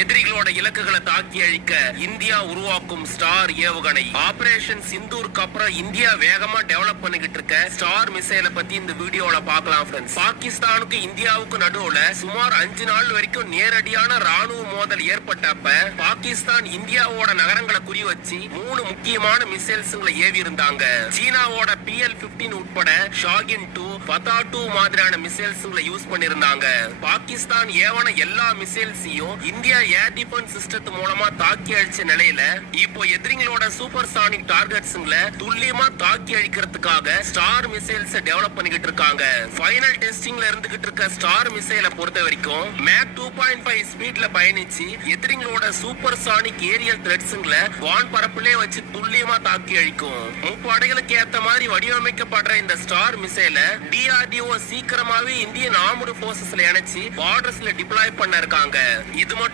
எதிரிகளோட இலக்குகளை தாக்கி அழிக்க இந்தியா உருவாக்கும் ஸ்டார் ஏவுகணை. ஆபரேஷன் சிந்தூருக்கு அப்புறம் இந்தியா வேகமா டெவலப் பண்ணிக்கிட்டு இருக்க ஸ்டார் மிசைலை பத்தி இந்த வீடியோல பார்க்கலாம் ஃப்ரெண்ட்ஸ். பாகிஸ்தானுக்கு இந்தியாவுக்கு நடுவுல சுமார் 5 நாள் வரைக்கும் நேரடியான ராணுவ மோதல் ஏற்பட்டப்ப பாகிஸ்தான் இந்தியாவோட நகரங்களை குறி வச்சு 3 முக்கியமான மிசைல்ஸ்களை ஏவி இருந்தாங்க. சீனாவோட PL-15 உட்பட ஷாகின் 2, பதா 2 மாதிரியான மிசைல்ஸ்களை யூஸ் பண்ணிருந்தாங்க. பாகிஸ்தான் ஏவன எல்லா மிசைல்ஸையும் இந்தியா ஏர் டிஃபென்ஸ் சிஸ்டத்து மூலமா தாக்கி அழிச்ச நிலையில இப்போ எதிரிகளோட சூப்பர் சானிக் டார்கெட்ஸ்ங்களை துல்லியமா தாக்கி அழிக்கிறதுக்காக ஸ்டார் மிசைல்ஸ் டெவலப் பண்ணிக்கிட்டு இருக்காங்க. ஃபைனல் டெஸ்டிங்ல இருந்துகிட்டு இருக்க ஸ்டார் மிசைலை பொறுத்த வரைக்கும் மேக் 2.5 ஸ்பீட்ல பயணிச்சு எதிரிகளோட சூப்பர் சானிக் ஏரியல் த்ரெட்ஸ்ங்களை வான் பரப்பிலே வச்சு துல்லியமா தாக்கி அழிக்கும். முப்படைகளுக்கு ஏத்த மாதிரி வடிவமைக்கப்படுற இந்த ஸ்டார் மிசைலை DRDO சீக்கிரமாவே இந்தியன் ஆர்ம்டு போர்சஸ்ல இணைச்சு பார்டர்ஸ்ல டிப்ளாய் பண்ண இருக்காங்க. இது மட்டும்